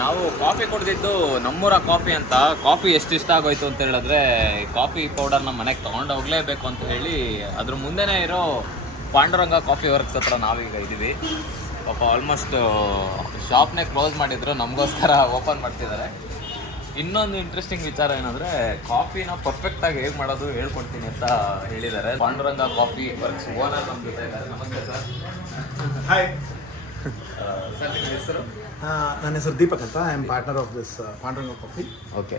ನಾವು ಕಾಫಿ ಕುಡಿದಿದ್ದು ನಮ್ಮೂರ ಕಾಫಿ ಅಂತ. ಕಾಫಿ ಎಷ್ಟು ಇಷ್ಟ ಆಗೋಯ್ತು ಅಂತ ಹೇಳಿದ್ರೆ ಕಾಫಿ ಪೌಡರ್ನ ಮನೆಗೆ ತೊಗೊಂಡು ಹೋಗಲೇಬೇಕು ಅಂತ ಹೇಳಿ ಅದ್ರ ಮುಂದೆನೇ ಇರೋ ಪಾಂಡುರಂಗ ಕಾಫಿ ವರ್ಕ್ಸ್ ಹತ್ರ ನಾವೀಗ ಇದ್ದೀವಿ. ಪಾಪ ಆಲ್ಮೋಸ್ಟ್ ಶಾಪ್ನೇ ಕ್ಲೋಸ್ ಮಾಡಿದ್ರು, ನಮಗೋಸ್ಕರ ಓಪನ್ ಮಾಡ್ತಿದ್ದಾರೆ. ಇನ್ನೊಂದು ಇಂಟ್ರೆಸ್ಟಿಂಗ್ ವಿಚಾರ ಏನಂದರೆ ಕಾಫಿನ ಪರ್ಫೆಕ್ಟಾಗಿ ಹೇಗೆ ಮಾಡೋದು ಹೇಳ್ಕೊಡ್ತೀನಿ ಅಂತ ಹೇಳಿದ್ದಾರೆ. ಪಾಂಡುರಂಗ ಕಾಫಿ ವರ್ಕ್ಸ್ ಓನರ್ ನಮ್ಮ ಜೊತೆ ಇದ್ದಾರೆ. ನಮಸ್ತೆ ಸರ್. ಹಾಯ್ ಸರ್, ನಿಮ್ಮ ಹೆಸರು? ನನ್ನ ಹೆಸರು ದೀಪಕ್ ಅಂತ. I am partner of this Panduranga coffee. Okay.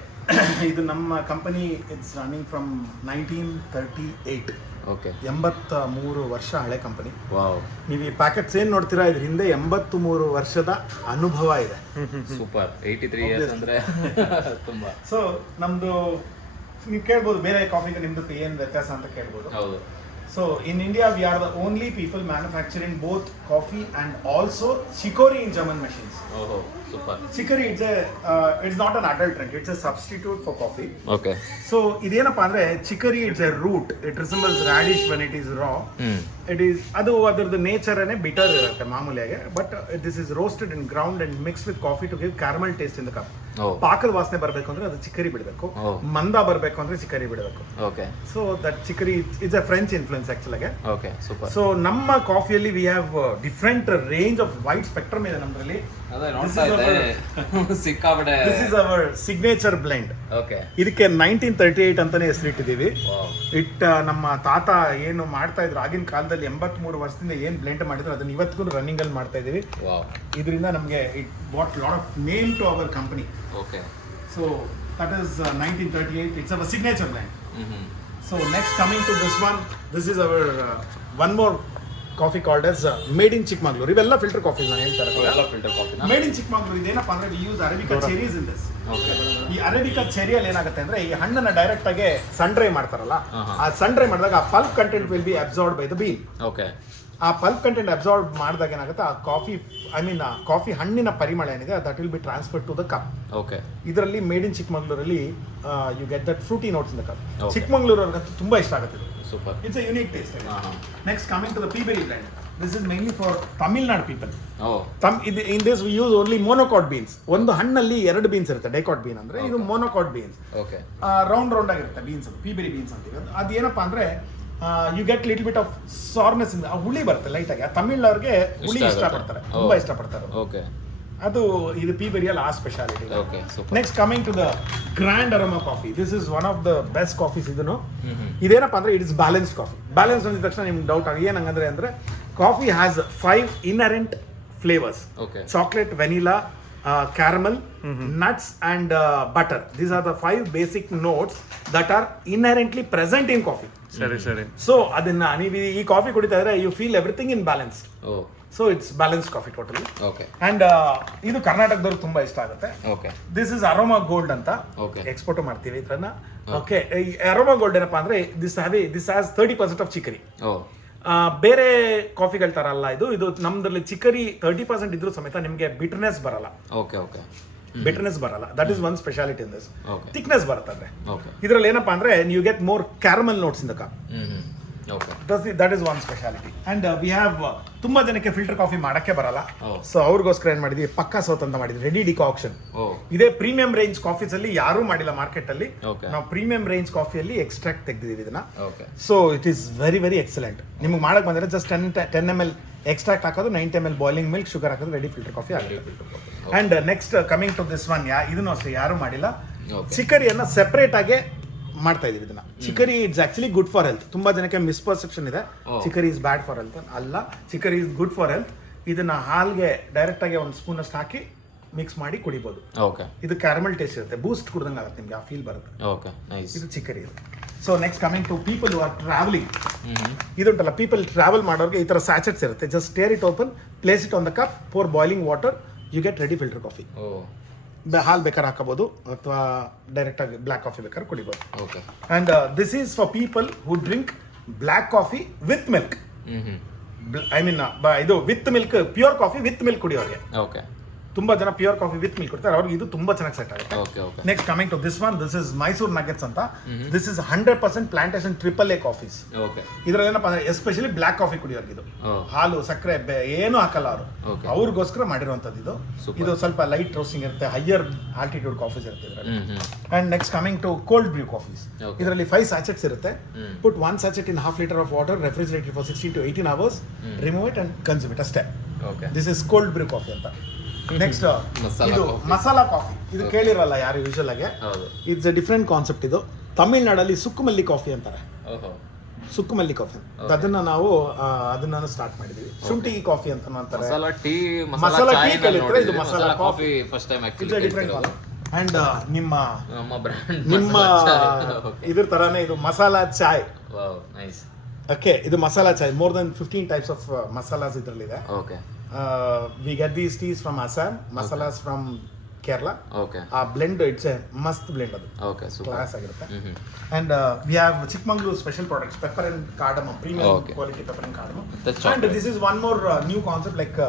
ಇದು ನಮ್ಮ company it's running from 1938. Okay. 83 ವರ್ಷ ಹಳೆ ಕಂಪನಿ. ವಾವ್. ನೀವು ಈ ಪ್ಯಾಕೆಟ್ಸ್ ಏನು ನೋಡ್ತೀರಾ, ಇದ್ರ ಹಿಂದೆ 83 ವರ್ಷದ ಅನುಭವ ಇದೆ. ಸೂಪರ್. 83 ಇಯರ್ಸ್ ಅಂದರೆ ತುಂಬ. ಸೊ ನಮ್ಮದು ನೀವು ಕೇಳ್ಬೋದು, ಬೇರೆ ಕಾಫಿಗೆ ನಿಮ್ಮದಕ್ಕೆ ಏನು ವ್ಯತ್ಯಾಸ ಅಂತ ಕೇಳ್ಬೋದು. ಹೌದು. So in India we are the only people manufacturing both coffee and also chicory in German machines. Oh, super. Chicory it's not an adult drink, it's a substitute for coffee. Okay. So idenappa andre chicory, it's a root, it resembles radish when it is raw. It is adardu nature ane bitter irutte ಮಾಮೂಲಿಯಾಗಿ, but this is roasted and ground and mixed with coffee to give caramel taste in the cup. ಪಾಕದ ವಾಸನೆ ಬರಬೇಕು ಅಂದ್ರೆ ಅದು ಚಿಕ್ಕರಿ ಬಿಡಬೇಕು, ಮಂದ ಬರಬೇಕು ಅಂದ್ರೆ chicory ಬಿಡಬೇಕು. Okay. So that chicory it's a French influence ಆಕ್ಚುಲಾಗೆ. Okay, super. ಸೊ ನಮ್ಮ ಕಾಫಿಯಲ್ಲಿ we have different range of wide spectrum ಇದೆ ನಮ್ಮಲ್ಲಿ. ಸಿಕ್ಕಾಪಟ್ಟೆ. This is our signature blend. Okay. ಇದಕ್ಕೆ 1938 ಅಂತಾನೆ ಹೆಸರಿಟ್ಟಿದ್ದೀವಿ. ನಮ್ಮ ತಾತ ಏನು ಮಾಡ್ತಾ ಇದ್ರು ಆಗಿನ ಕಾಲದಲ್ಲಿ, 83 ವರ್ಷದಿಂದ ಏನು ಬ್ಲೆಂಡ್ ಮಾಡಿದ್ರು ಅದನ್ನ ಇವತ್ತಿಗೂ ರನ್ನಿಂಗ್ ಅಲ್ಲಿ ಮಾಡ್ತಾ ಇದೀವಿ. ಇದರಿಂದ ನಮಗೆ it bought lot of name to our company. Okay. So that is 1938. It's our signature blend. So next coming to this one, this is our one more coffee called as made in Chikkmagaluru. ಇವೆಲ್ಲ filter coffee ನಾನು ಹೇಳ್ತಾರೆ. ಎಲ್ಲ filter coffee. Made in Chikkamagaluru ಇದೇನಪ್ಪ ಅಂದ್ರೆ we use arabica cherries in this. Okay. ಈ arabica ಚೆರಿಯಲ್ಲಿ ಏನಾಗುತ್ತೆ ಅಂದ್ರೆ ಈ ಹಣ್ಣನ್ನ ಡೈರೆಕ್ಟ್ ಆಗಿ ಸನ್ ಡ್ರೈ ಮಾಡ್ತಾರಲ್ಲ, ಆ ಸನ್ ಡ್ರೈ ಮಾಡಿದಾಗ ಆ pulp content will be absorbed by the bean. Okay. ಆ ಪಲ್ಪ್ ಕಂಟೆಂಟ್ ಅಬ್ಸಾರ್ಬ್ ಮಾಡಿದಾಗ ಏನಾಗುತ್ತೆ, ಆ ಕಾಫಿ ಕಾಫಿ ಹಣ್ಣಿನ ಪರಿಮಳ ಏನಿದೆ that will be transfer to the cup. Okay. ಇದರಲ್ಲಿ ಮೇಡ್ ಇನ್ ಚಿಕ್ಕಮಗಳೂರಲ್ಲಿ you get that fruity notes in the cup. ಚಿಕ್ಕಮಗಳೂರವ್ರಿಗಂತೂ ತುಂಬಾ ಇಷ್ಟ ಆಗುತ್ತೆ. Super. It's a unique taste. Next, coming to the pea berry blend. This is mainly for Tamil Nadu people. Oh. In this we use only monocot beans. ಒಂದು ಹಣ್ಣಲ್ಲಿ 2 beans ಇರುತ್ತೆ. Dicot bean ಅಂದ್ರೆ ಇದು monocot beans. Okay. Round ಆಗಿರುತ್ತೆ beans. Peaberry beans ಅಂತೀವಿ. ಅದೇನಪ್ಪ ಅಂದ್ರೆ you get little bit of sourness ಇಂದ ಹುಳಿ ಬರುತ್ತೆ ಲೈಟ್ ಆಗಿ. ತಮಿಳ್ನವ್ರಿಗೆ ಹುಳಿ ಇಷ್ಟಪಡ್ತಾರೆ, ತುಂಬಾ ಇಷ್ಟಪಡ್ತಾರೆ. ಓಕೆ. ಅದು ಇದು ಪೀ ಬೆರಿಯಲ್ಲಿ ಆ speciality. Okay, super. Next coming to the grand aroma coffee. This is one of the best coffees. ಇದನ್ನು ಇದೇನಪ್ಪ ಅಂದ್ರೆ it is balanced coffee. Balance ಅಂದಿದ ತಕ್ಷಣ ನಿಮ್ಗೆ ಡೌಟ್ ಆಗಿ ಏನಂಗಂದ್ರೆ ಅಂದ್ರೆ coffee has 5 inherent flavours. Chocolate, vanilla, caramel, nuts and butter. These are the 5 basic notes that are inherently present in coffee. ಸರಿ. So ಅದನ್ನ ನೀವು ಈ ಕಾಫಿ ಕುಡಿತಾ ಇದ್ರೆ you feel everything in balance. So it's balanced coffee totally. Okay. And ಇದು ಕರ್ನಾಟಕದವ್ರಿಗೆ ತುಂಬಾ ಇಷ್ಟ ಆಗುತ್ತೆ. Okay. This is aroma gold ಅಂತ. Okay. ಎಕ್ಸ್ಪೋರ್ಟ್ ಮಾಡ್ತೀವಿ ಇದನ್ನ. Okay. aroma gold ಏನಪ್ಪಾ ಅಂದ್ರೆ this has 30% of chicory. ಬೇರೆ ಕಾಫಿಗಳ ತರ ಅಲ್ಲ ಇದು ನಮ್ದ್ರಲ್ಲಿ ಚಿಕ್ಕರಿ 30% ಇದ್ರೂ ಸಮೇತ ನಿಮ್ಗೆ ಬಿಟರ್ನೆಸ್ ಬರಲ್ಲ. ಬಿಟರ್ನೆಸ್ ಬರಲ್ಲ. That is one speciality in this. Thickness ಬರುತ್ತೆ. ಇದರಲ್ಲಿ ಏನಪ್ಪಾ ಅಂದ್ರೆ you get more caramel notes in the cup. That is one speciality. And we have ತುಂಬಾ ಜನಕ್ಕೆ ಫಿಲ್ಟರ್ ಕಾಫಿ ಮಾಡಕ್ಕೆ ಬರಲ್ಲ. ಸೊ ಅವ್ರಿಗೋಸ್ಕರ ಏನ್ ಮಾಡಿದ್ವಿ, ಪಕ್ಕಾ ಸೌತ್ ಅಂತ ಮಾಡಿದ್ವಿ, ರೆಡಿ ಡಿಕಾಕ್ಷನ್. ಇದೇ ಪ್ರೀಮಿಯಂ ರೇಂಜ್ ಕಾಫೀಸ್ ಅಲ್ಲಿ ಯಾರೂ ಮಾಡಿಲ್ಲ ಮಾರ್ಕೆಟ್ ಅಲ್ಲಿ. ನಾವು ಪ್ರೀಮಿಯಂ ರೇಂಜ್ ಕಾಫಿಯಲ್ಲಿ ಎಕ್ಸ್ಟ್ರಾಕ್ಟ್ ತೆಗೆದಿದ್ದೀವಿ ಇದನ್ನ. So it is very very excellent. ನಿಮ್ಗೆ ಮಾಡಕ್ ಬಂದ್ರೆ ಜಸ್ಟ್ 10 ml ಎಕ್ಸ್ಟ್ರಾಕ್ಟ್ ಹಾಕೋದು, 9 ml ಬಾಯ್ಲಿಂಗ್ ಮಿಲ್ಕ್, ಶುಗರ್ ಹಾಕೋದು, ರೆಡಿ ಫಿಲ್ಟರ್ ಕಾಫಿ ಆಗುತ್ತೆ. And next coming to this one, ಇದನ್ನು ಅಷ್ಟೇ ಯಾರು ಮಾಡಿಲ್ಲ. ಚಿಕ್ಕರಿಯನ್ನ ಸೆಪರೇಟ್ ಆಗಿ ಮಾಡ್ತಾ ಇದೀವಿ ಇದನ್ನ. Chicory it's actually good for health. ತುಂಬಾ ಜನಕ್ಕೆ ಮಿಸ್ಪರ್ಸೆಪ್ಷನ್ ಇದೆ, chicory is bad for health. ಅಲ್ಲ, chicory is good for health. ಇದನ್ನ ಹಾಲ್ಗೆ ಡೈರೆಕ್ಟ್ ಆಗಿ ಒಂದು ಸ್ಪೂನ್ ಅಷ್ಟು ಹಾಕಿ ಮಿಕ್ಸ್ ಮಾಡಿ ಕುಡಿಬಹುದು. ಇದು ಕ್ಯಾರಮಲ್ ಟೇಸ್ಟ್ ಇರುತ್ತೆ, ಬೂಸ್ಟ್ ಕುಡ್ದಂಗೆ ಆಗುತ್ತೆ, ನಿಮ್ಗೆ ಆ ಫೀಲ್ ಬರುತ್ತೆ. ಇದು ಚಿಕ್ಕರಿ ಇದೆ. So next coming to people who are travelling. ಇದುಂಟಲ್ಲ, ಪೀಪಲ್ ಟ್ರಾವೆಲ್ ಮಾಡೋರಿಗೆ ಈ ತರ ಸ್ಯಾಚೆಟ್ಸ್ ಇರುತ್ತೆ. Just tear it open, place it on the cup, pour boiling water, you get ready filter coffee. ಹಾಲ್ ಬೇಕಾದ್ರೆ ಹಾಕಬಹುದು ಅಥವಾ ಡೈರೆಕ್ಟ್ ಆಗಿ ಬ್ಲ್ಯಾಕ್ ಕಾಫಿ ಬೇಕಾದ್ರೆ ಕುಡಿಬಹುದು. And this is for people who drink black coffee with milk. I mean ಇದು with milk, pure coffee with milk ಕುಡಿಯೋರಿಗೆ. ತುಂಬಾ ಜನ ಪ್ಯೂರ್ ಕಾಫಿ ವಿತ್ ಮಿಲ್ಕ್ ಕೊಡ್ತಾರೆ, ಅವ್ರಿಗೆ ಇದು ತುಂಬಾ ಚೆನ್ನಾಗಿ ಸೆಟ್ ಆಗುತ್ತೆ. Next coming to this one, this is Mysore nuggets ಅಂತ. This is 100% plantation AAA coffees. ಇದ್ರಲ್ಲಿ ಏನಪ್ಪಾ ಅಂದ್ರೆ ಎಸ್ಪೆಷಲಿ ಬ್ಲಾಕ್ ಕಾಫಿ ಕುಡಿಯೋರ್ಗೆ ಇದು ಹಾಲು ಸಕ್ಕರೆ ಏನು ಹಾಕಲ್ಲ ಅವರು, ಅವ್ರಿಗೋಸ್ಕರ ಮಾಡಿರುವಂತದ್ದು ಇದು. ಇದು ಸ್ವಲ್ಪ ಲೈಟ್ ರೋಸ್ಟಿಂಗ್ ಇರುತ್ತೆ, ಹೈಯರ್ ಆಲ್ಟಿಟ್ಯೂಡ್ ಕಾಫೀಸ್ ಇರುತ್ತೆ ಇದರಲ್ಲಿ. And next coming to cold brew coffees. ಇದರಲ್ಲಿ 5 sachets ಇರುತ್ತೆ. Put 1 sachet in half liter of water, refrigerated for 16 to 18 hours, remove it and consume it ಅಷ್ಟೇ. This is cold brew coffee ಅಂತ. Next ಇದು masala coffee. ಇದು ಕೇಳಿರಲ್ಲ ಯಾರು usual ಆಗಿ. It's a different concept. ಇದು ತಮಿಳ್ನಾಡಲ್ಲಿ ಸುಕ್ಕುಮಲ್ಲಿ ಕಾಫಿ ಅಂತಾರೆ. ಸುಕ್ಕುಮಲ್ಲಿ ಕಾಫಿ ಅದನ್ನ ನಾವು ಅದನ್ನ ಸ್ಟಾರ್ಟ್ ಮಾಡಿದೀವಿ. ಶುಂಠಿ ಕಾಫಿ ಅಂತ ಅಂತಾರೆ. ಮಸಾಲಾ ಟೀ ಕಲಿತ್ರೆ ಇದು masala coffee first time actually different concept. And ನಿಮ್ಮ ಇದ್ರ ತರಾನೇ ಇದು ಮಸಾಲಾ ಚಾಯ್. ಓಕೆ, ಇದು masala chai. More than 15 types of masalas ಇದರಲ್ಲಿದೆ. We get these teas from Assam, masalas from Kerala. ಆ blend, it's a must blend ಅದು. ಕ್ಲಾಸ್ ಆಗಿರುತ್ತೆ. And we have Chikkmagaluru special products, pepper and cardamom, premium quality pepper and cardamom. And this is one more new concept, like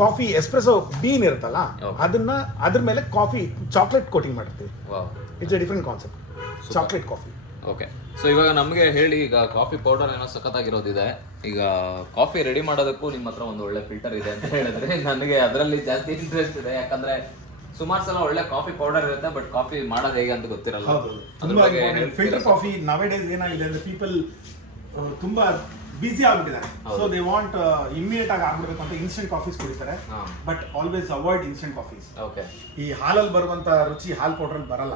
coffee espresso bean ಇರುತ್ತಲ್ಲ, ಅದನ್ನ ಅದ್ರ ಮೇಲೆ coffee chocolate coating ಮಾಡಿರ್ತೀವಿ. It's a different concept, chocolate coffee. Okay, so ಇವಾಗ ನಮಗೆ ಹೇಳಿ, ಈಗ coffee powder ಏನೋ ಸಖತ್ತಾಗಿರೋದಿದೆ. ಈಗ ಕಾಫಿ ರೆಡಿ ಮಾಡೋದಕ್ಕೂ ನಿಮ್ಮ ಹತ್ರ ಒಂದು ಒಳ್ಳೆ ಫಿಲ್ಟರ್ ಇದೆ ಅಂತ ಹೇಳಿದ್ರೆ ನನಗೆ ಅದರಲ್ಲಿ ಜಾಸ್ತಿ ಇಂಟ್ರೆಸ್ಟ್ ಇದೆ. ಯಾಕಂದ್ರೆ ಸುಮಾರು ಸಲ ಒಳ್ಳೆ ಕಾಫಿ ಪೌಡರ್ ಇರುತ್ತೆ, ಬಟ್ ಕಾಫಿ ಮಾಡೋದು ಹೇಗೆ ಅಂತ ಗೊತ್ತಿರಲ್ಲ. ಫಿಲ್ಟರ್ ಕಾಫಿ ನವೇಡೇಸ್ ಏನಾಗಿದೆ ಅಂದ್ರೆ ಪೀಪಲ್ ತುಂಬಾ ಬಿಸಿ ಆಗ್ಬಿಟ್ಟಿದ್ದಾರೆ. ಸೊ ದೇ ವಾಂಟ್ ಇಮಿಡಿಯೇಟ್ ಆಗಿ ಆಗ್ಬಿಡ್ಬೇಕು ಅಂತ ಇನ್ಸ್ಟೆಂಟ್ ಕಾಫೀಸ್ ಕುಡಿತಾರೆ. But always avoid instant coffees. ಈ ಹಾಲಲ್ಲಿ ಬರುವಂತ ರುಚಿ ಹಾಲ್ ಪೌಡರ್ ಅಲ್ಲಿ ಬರಲ್ಲ.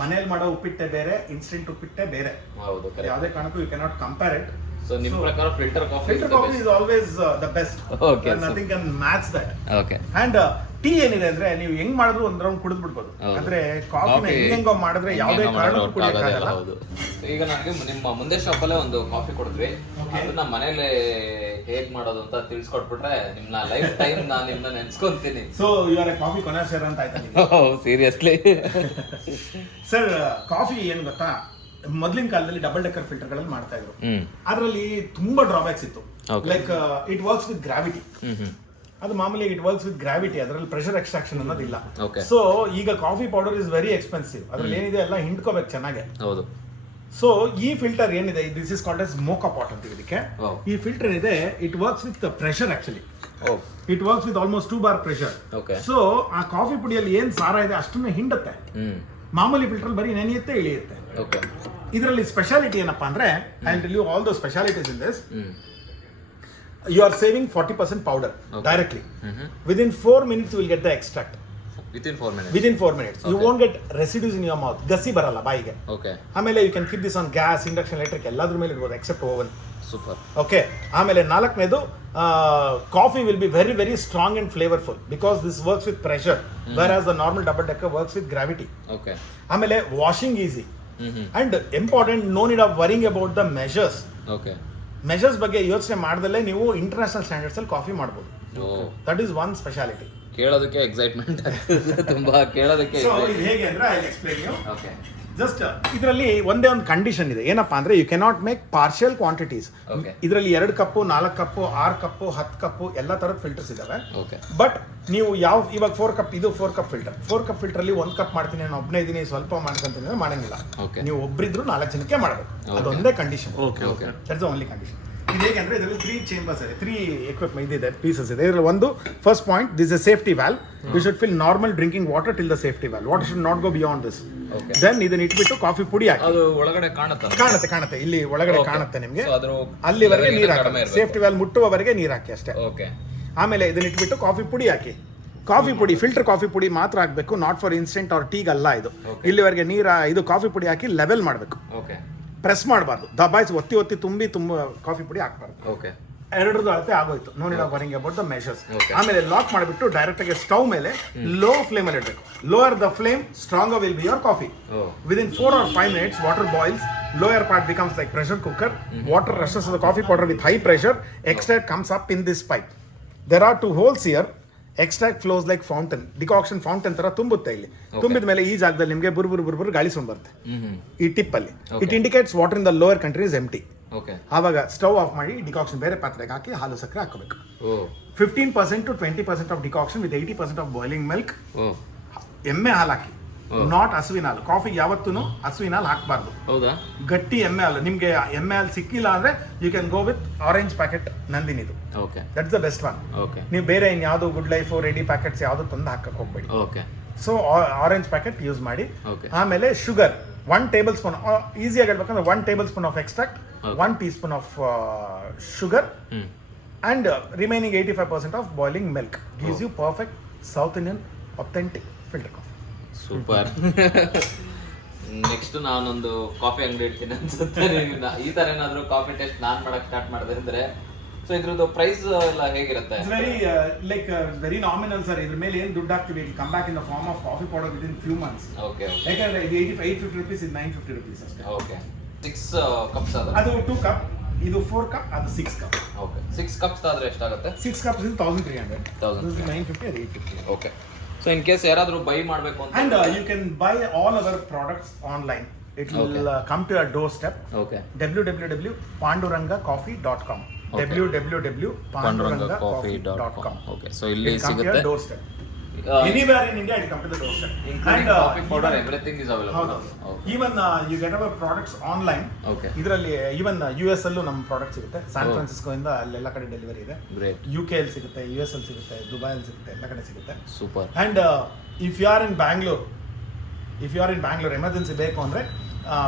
ಮನೇಲಿ ಮಾಡೋ ಉಪ್ಪಿಟ್ಟೆ ಬೇರೆ, ಇನ್ಸ್ಟೆಂಟ್ ಉಪ್ಪಿಟ್ಟೆ ಬೇರೆ. ಯಾವುದೇ ಕಾರಣಕ್ಕೂ you cannot compare it. So ನಿಮ್ಮ ಪ್ರಕಾರ filter coffee is always the best. Nothing can match that. And tea ಏನಿದೆ ಅಂದ್ರೆ ನೀವು ಹೆಂಗ್ ಮಾಡಿದ್ರು ಒಂದ್ ರೌಂಡ್ ಕುಡಿದು ಬಿಡ್ಬೋದು. ಅಂದ್ರೆ ಕಾಫಿನ ಹೆಂಗೋ ಮಾಡಿದ್ರೆ ಯಾವುದೇ ಕಾರಣಕ್ಕೂ ಕುಡಿಯಕ್ಕಾಗಲ್ಲ. ಈಗ ನನಗೆ ನಿಮ್ಮ ಮುಂದೆ ಶಾಪಲ್ಲೇ ಒಂದು ಕಾಫಿ ಕೊಡಿದ್ವಿ, ಅದನ್ನ ಮನೇಲಿ ಹೇಗ್ ಮಾಡೋದು ಅಂತ ತಿಳಿಸ್ಕೊಟ್ಬಿಟ್ರೆ ನಿಮ್ನ ಲೈಫ್ ಟೈಮ್ ನಾನು ನಿಮ್ನ ನೆನ್ಸ್ಕೊಂತೀನಿ. So you are a coffee connoisseur ಅಂತ ಆಯ್ತಾ? ಸೀರಿಯಸ್ಲಿ ಸರ್, ಕಾಫಿ ಏನ್ ಗೊತ್ತಾ, ಮೊದಲಿನ ಕಾಲದಲ್ಲಿ ಡಬಲ್ ಡೆಕ್ಕರ್ ಫಿಲ್ಟರ್ ಗಳಲ್ಲಿ ಮಾಡ್ತಾ ಇದ್ರು. ಅದರಲ್ಲಿ ತುಂಬಾ ಡ್ರಾಬ್ಯಾಕ್ಸ್ ಇತ್ತು. Like it works with gravity. ಅದು ಮಾಮೂಲಿ ಇಟ್ ವರ್ಕ್ಸ್ ವಿತ್ ಗ್ರಾವಿಟಿ, ಅದರಲ್ಲಿ ಪ್ರೆಷರ್ ಎಕ್ಸ್ಟ್ರಾಕ್ಷನ್ ಅನ್ನೋದಿಲ್ಲ. ಸೊ ಈಗ coffee powder is very expensive. ಅದ್ರಲ್ಲಿ ಏನಿದೆ ಎಲ್ಲ ಹಿಂಡ್ಕೋಬೇಕು ಚೆನ್ನಾಗೆ. ಸೊ ಈ ಫಿಲ್ಟರ್ ಏನಿದೆ, this is called as moka pot ಅಂತ ಇದಕ್ಕೆ. ಈ ಫಿಲ್ಟರ್ ಏನಿದೆ, it works with pressure. Actually it works with almost 2 bar pressure. So ಆ ಕಾಫಿ ಪುಡಿಯಲ್ಲಿ ಏನ್ ಸಾರ ಇದೆ ಅಷ್ಟನ್ನ ಹಿಂಡುತ್ತೆ. ಮಾಮೂಲಿ ಫಿಲ್ಟರ್ ಬರೀ ನೆನೆಯುತ್ತೆ, ಇಳಿಯುತ್ತೆ. ಇದರಲ್ಲಿ ಸ್ಪೆಷಾಲಿಟಿ ಏನಪ್ಪಾ ಅಂದ್ರೆ, I will tell you all the specialities in this. You are saving 40% powder directly. Within 4 minutes you will get the extract. Within 4 minutes. You won't get residues in your mouth. ಗಸಿ ಬರಲ್ಲ ಬಾಯಿಗೆ. ಆಮೇಲೆ you can keep this on gas, induction, electric, ಎಲ್ಲಾದ್ರ ಮೇಲೆ ಇಡಬಹುದು except oven. Super. Okay. ಆಮೇಲೆ ನಾಲ್ಕನೇದು, coffee will be very very strong and flavorful because this works with pressure, whereas the normal double decker works with gravity. ಆಮೇಲೆ washing easy. And important, no need of worrying about the measures. Measures ಬಗ್ಗೆ ಯೋಚನೆ ಮಾಡ್ದಲ್ಲೇ ನೀವು international standards ಅಲ್ಲಿ coffee ಮಾಡಬಹುದು. That is one speciality. ಕೇಳೋದಕ್ಕೆ excitement ತುಂಬಾ ಕೇಳೋದಕ್ಕೆ. ಸೊ ಇದು ಹೇಗೆ ಅಂದ್ರೆ I will explain you. Just ಇದರಲ್ಲಿ ಒಂದೇ ಒಂದು ಕಂಡೀಷನ್ ಇದೆ. ಏನಪ್ಪಾ ಅಂದ್ರೆ, you cannot make partial quantities. ಇದರಲ್ಲಿ 2 ಕಪ್ಪು, 4 ಕಪ್ಪು, 6 ಕಪ್ಪು, 10 ಕಪ್ಪು ಎಲ್ಲ ತರದ ಫಿಲ್ಟರ್ಸ್ ಇದಾವೆ. ಬಟ್ ನೀವು ಇವಾಗ 4 ಕಪ್, ಇದು 4 ಕಪ್ ಫಿಲ್ಟರ್. 4 ಕಪ್ ಫಿಲ್ಟರ್ ಅಲ್ಲಿ 1 ಕಪ್ ಮಾಡ್ತೀನಿ, ನಾನು ಒಬ್ಬನೇ ಇದೀನಿ, ಸ್ವಲ್ಪ ಮಾಡ್ಕೊಂತೀನಿ ಅಂದ್ರೆ ಮಾಡಂಗಿಲ್ಲ. ನೀವು ಒಬ್ರಿದ್ರು 4 ಜನಕ್ಕೆ ಮಾಡಬೇಕು. ಅದೊಂದೇ condition. That's the only condition. ಇದು ಹೇಗೆ ಅಂದ್ರೆ, ಇದರಲ್ಲಿ 3 ಚೇಂಬರ್ಸ್ ಇದೆ, 3 ಎಕ್ವಿಪ್ಮೆಂಟ್ ಇದೆ, ಪೀಸಸ್ ಇದೆ. ಇದರಲ್ಲಿ ಒಂದು first point, this is safety valve. You should fill normal drinking water till the safety valve. Water should not go beyond this. Then ಇದನ್ನ ಇಟ್ಬಿಟ್ಟು ಕಾಫಿ ಪುಡಿ ಹಾಕಿ. ಅದು ಒಳಗಡೆ ಕಾಣುತ್ತೆ, ಇಲ್ಲಿ ಒಳಗಡೆ ಕಾಣುತ್ತೆ ನಿಮಗೆ. ಅಲ್ಲಿವರೆಗೆ ನೀರು ಹಾಕಿ, ಸೇಫ್ಟಿ ವ್ಯಾಲ್ವ್ ಮುಟ್ಟುವವರೆಗೆ ನೀರು ಹಾಕಿ ಅಷ್ಟೇ. ಆಮೇಲೆ ಇದನ್ನ ಇಟ್ಬಿಟ್ಟು ಕಾಫಿ ಪುಡಿ ಹಾಕಿ. ಕಾಫಿ ಪುಡಿ, ಫಿಲ್ಟರ್ ಕಾಫಿ ಪುಡಿ ಮಾತ್ರ ಹಾಕಬೇಕು, ನಾಟ್ ಫಾರ್ ಇನ್ಸ್ಟೆಂಟ್ ಆರ್ ಟೀಗ್ ಅಲ್ಲ ಇದು. ಇಲ್ಲಿವರೆಗೆ ಇದು ಕಾಫಿ ಪುಡಿ ಹಾಕಿ ಲೆವೆಲ್ ಮಾಡಬೇಕು. ಪ್ರೆಸ್ ಮಾಡಬಾರ್ದು, ದಬಾಯಿಸಿ ಒತ್ತಿ ತುಂಬ ಕಾಫಿ ಪುಡಿ ಹಾಕ್ಬಾರ್ದು. ಎರಡರದ್ದು ಅಳತೆ ಆಗೋಯ್ತು. No need of worrying about the measures. ಆಮೇಲೆ ಲಾಕ್ ಮಾಡಿಬಿಟ್ಟು ಡೈರೆಕ್ಟ್ ಆಗಿ ಸ್ಟವ್ ಮೇಲೆ ಲೋ ಫ್ಲೇಮ್ ಅಲ್ಲಿ ಇಡಬೇಕು. Lower the flame, stronger will be your coffee. Within 4 or 5 minutes water boils, lower part becomes like pressure cooker. Water rushes to the coffee powder with high pressure. Extract comes up in this pipe. There are 2 holes here. Extract flows like fountain. Decoction fountain ತರ ತುಂಬುತ್ತೆ. ಇಲ್ಲಿ ತುಂಬಿದ ಮೇಲೆ ಈ ಜಾಗದಲ್ಲಿ ನಿಮಗೆ ಬುರ್ಬುರ್ ಗಾಳಿ sound ಬರುತ್ತೆ ಈ ಟಿಪ್ ಅಲ್ಲಿ. It indicates water in the lower country is empty. ಆವಾಗ ಸ್ಟವ್ ಆಫ್ ಮಾಡಿ ಡಿಕಾಕ್ಷನ್ ಬೇರೆ ಪಾತ್ರೆಗೆ ಹಾಕಿ ಹಾಲು ಸಕ್ಕರೆ ಹಾಕಬೇಕು. 15% to 20% of decoction with 80% of boiling milk. ಓ ಎಮ್ಮೆ ಹಾಲು ಹಾಕಿ, ನಾಟ್ ಹಸುವಿನ ಹಾಲು. ಕಾಫಿಗೆ ಯಾವತ್ತೂ ಹಸುವಿನ ಹಾಲು ಹಾಕಬಾರ್ದು. ಹೌದಾ? ಗಟ್ಟಿ ಎಮ್ಮೆ ಹಾಲು. ನಿಮಗೆ ಎಮ್ಮೆ ಹಾಲು ಸಿಕ್ಕಿಲ್ಲ ಅಂದ್ರೆ you can go with orange packet ನಂದಿನಿದು. Okay, that's the best one. Okay. ನೀವು ಬೇರೆ ಇನ್ಯಾವುದು ಗುಡ್ ಲೈಫ್ ರೆಡಿ ಪ್ಯಾಕೆಟ್ಸ್ ಯಾವುದು ತಂದು ಹಾಕಕ್ಕೆ ಹೋಗ್ಬೇಡಿ. Okay. So orange packet use ಮಾಡಿ. ಓಕೆ. ಆಮೇಲೆ ಶುಗರ್ 1 ಟೇಬಲ್ ಸ್ಪೂನ್, ಈಸಿಯಾಗಿ ಹೇಳ್ಬೇಕಂದ್ರೆ 1 tablespoon of extract, 1 teaspoon of sugar and remaining 85% of boiling milk gives you perfect South Indian authentic filter coffee. Super. Next ನಾನೊಂದು coffee ಅಂಗಡಿ ಇಡ್ತೀನಿ ಅನ್ಸುತ್ತೆ. ಈ ತರ ಏನಾದ್ರು ಕಾಫಿ ಟೇಸ್ಟ್ ನಾನ್ ಮಾಡಕ್ ಸ್ಟಾರ್ಟ್ ಮಾಡಿದೆ ಅಂದ್ರೆ, ಸೊ ಇದ್ರದ್ದು ಪ್ರೈಸ್ ಎಲ್ಲ ಹೇಗಿರುತ್ತೆ? It's very very nominal sir. ಇದ್ರ ಮೇಲೆ ಏನು ದುಡ್ಡು ಹಾಕ್ತೀವಿ, it come back in the form of coffee powder within few months. Okay. ಯಾಕಂದ್ರೆ ಇದು 850 rupees, ಇದು 950 rupees ಅಷ್ಟೇ. ಓಕೆ. 6 ಕಪ್ಸ್ ಆದ್ರೆ ಅದು 2 ಕಪ್, ಇದು 4 ಕಪ್, ಅದು 6 ಕಪ್. ಓಕೆ. 6 ಕಪ್ಸ್ ಆದ್ರೆ ಎಷ್ಟಾಗುತ್ತೆ? 6 cups is 1300. 1300. 950 or 850. Okay. So in case ಯಾರಾದ್ರೂ ಬೈ ಮಾಡಬೇಕು ಅಂತ, and you can buy all our products online. It will come to your doorstep. Okay. www.pandurangacoffee.com. www.pandurangacoffee.com. Okay. So ಇಲ್ಲಿ ಸಿಗುತ್ತೆ. doorstep. Anywhere in India, it will come to the doorstep. Including coffee powder, everything is available. Even you get our products online. Okay. ಇದರಲ್ಲಿ even US ಅಲ್ಲೂ ನಮ್ಮ product ಸಿಗುತ್ತೆ. San Francisco ಇಂದ ಅಲ್ಲೆಲ್ಲ ಕಡೆ delivery ಇದೆ. Great. UK ಅಲ್ಲಿ ಸಿಗುತ್ತೆ, US ಅಲ್ಲಿ ಸಿಗುತ್ತೆ, ದುಬೈ ಅಲ್ಲಿ ಸಿಗುತ್ತೆ, ಎಲ್ಲ ಕಡೆ ಸಿಗುತ್ತೆ. Super. And if you are in Bangalore, emergency ಬೇಕು ಅಂದರೆ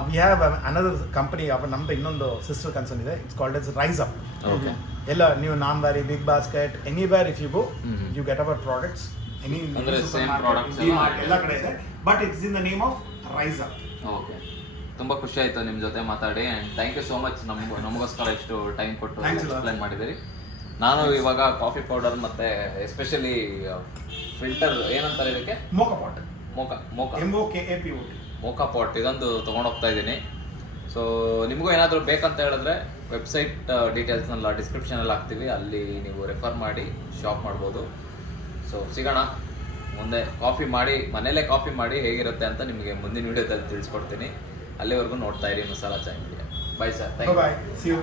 we have another company, ನಮ್ಮದು ಇನ್ನೊಂದು ಸಿಸ್ಟರ್ ಕನ್ಸರ್ನ್ ಇದೆ. It's called as Rise Up. ಓಕೆ. ಎಲ್ಲ ನೀವು ನಾನ್ಬಾರಿ, Big Basket, anywhere if you go you get our products. ಅಂದ್ರೆ ಸೇಮ್ ಪ್ರಾಡಕ್ಟ್ಸ್ ಎಲ್ಲ ಕಡೆ ಇದೆ, but it's in the name of Rise Up. Okay. ತುಂಬಾ ಖುಷಿ ಆಯ್ತು ನಿಮ್ಮ ಜೊತೆ ಮಾತಾಡಿ, and thank you so much ನಮಗೋಸ್ಕರ ಎಷ್ಟು ಟೈಮ್ ಕೊಟ್ಟು ಎಕ್ಸ್ಪ್ಲೈನ್ ಮಾಡಿದಿರಿ. ನಾನು ಇವಾಗ ಕಾಫಿ ಪೌಡರ್ ಮತ್ತೆ ಎಸ್ಪೆಷಲಿ ಫಿಲ್ಟರ್ ಏನಂತಾರೆ ಇದಕ್ಕೆ, ಮೋಕಾ ಪಾಟ್, ಮೋಕಾ MOKAPOT ಮೋಕಾ ಪಾಟ್, ಇದೊಂದು ತೊಗೊಂಡು ಹೋಗ್ತಾ ಇದ್ದೀನಿ. ಸೊ ನಿಮಗೂ ಏನಾದರೂ ಬೇಕಂತ ಹೇಳಿದ್ರೆ ವೆಬ್ಸೈಟ್ ಡೀಟೇಲ್ಸ್ನೆಲ್ಲ ಡಿಸ್ಕ್ರಿಪ್ಷನಲ್ಲಿ ಹಾಕ್ತೀವಿ, ಅಲ್ಲಿ ನೀವು ರೆಫರ್ ಮಾಡಿ ಶಾಪ್ ಮಾಡ್ಬೋದು. ಸೊ ಸಿಗೋಣ ಮುಂದೆ. ಕಾಫಿ ಮಾಡಿ ಮನೇಲೇ ಕಾಫಿ ಮಾಡಿ ಹೇಗಿರುತ್ತೆ ಅಂತ ನಿಮಗೆ ಮುಂದಿನ ವಿಡಿಯೋದಲ್ಲಿ ತಿಳಿಸ್ಕೊಡ್ತೀನಿ. ಅಲ್ಲಿವರೆಗೂ ನೋಡ್ತಾ ಇರಿ masala chai media. Bye sir. Bye. See you.